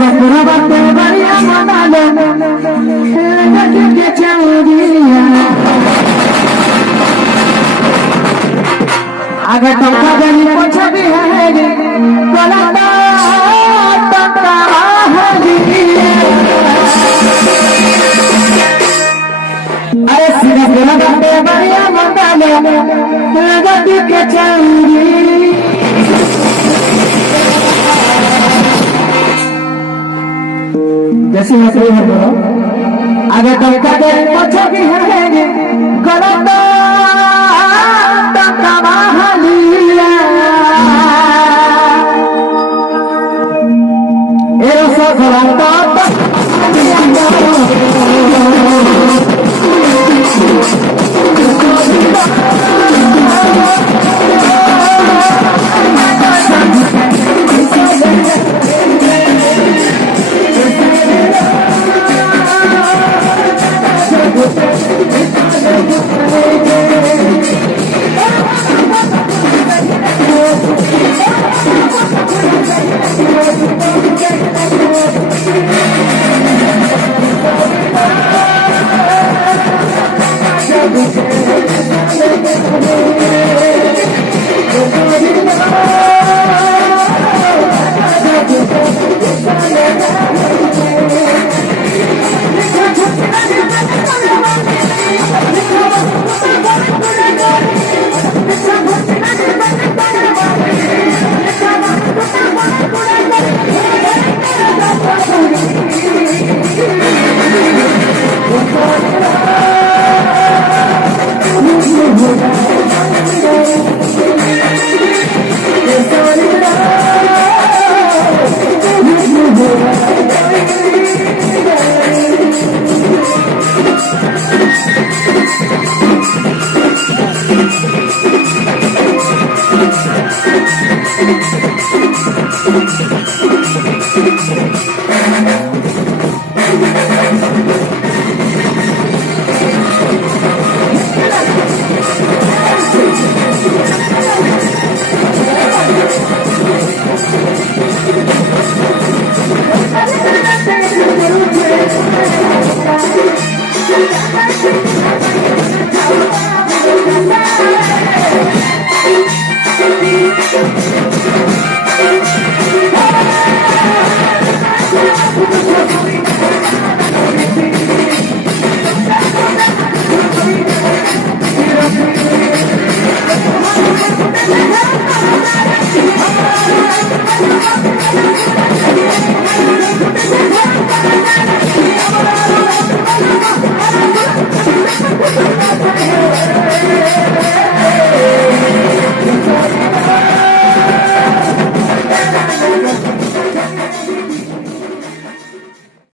बकरवते बढ़िया मना ले के चौरिया आगे टका गली पछे भी है गलता टका है अरे सिर्फ बकरवते बढ़िया मना ले के चौरिया जैसे मसले है बोलो आगे टका गली पछे भी है गलता Era só